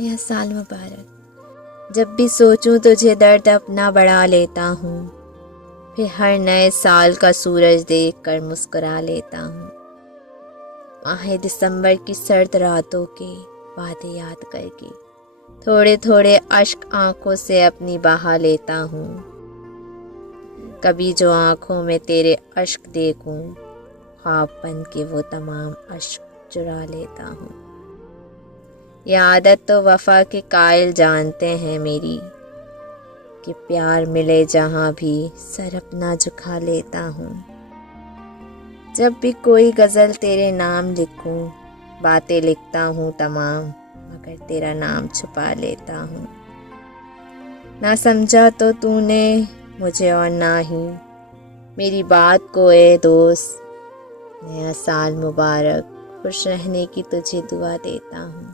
नया साल मुबारक। जब भी सोचूं तुझे दर्द अपना बढ़ा लेता हूँ, फिर हर नए साल का सूरज देख कर मुस्कुरा लेता हूँ। माह दिसंबर की सर्द रातों के वादे याद करके थोड़े थोड़े अश्क आंखों से अपनी बहा लेता हूँ। कभी जो आंखों में तेरे अश्क देखूं, ख्वाब बन के वो तमाम अश्क चुरा लेता हूँ। ये आदत तो वफा के कायल जानते हैं मेरी, कि प्यार मिले जहाँ भी सर अपना झुका लेता हूँ। जब भी कोई गज़ल तेरे नाम लिखूं, बातें लिखता हूँ तमाम, मगर तेरा नाम छुपा लेता हूँ। ना समझा तो तूने मुझे और ना ही मेरी बात को ए दोस्त। नया साल मुबारक, खुश रहने की तुझे दुआ देता हूँ।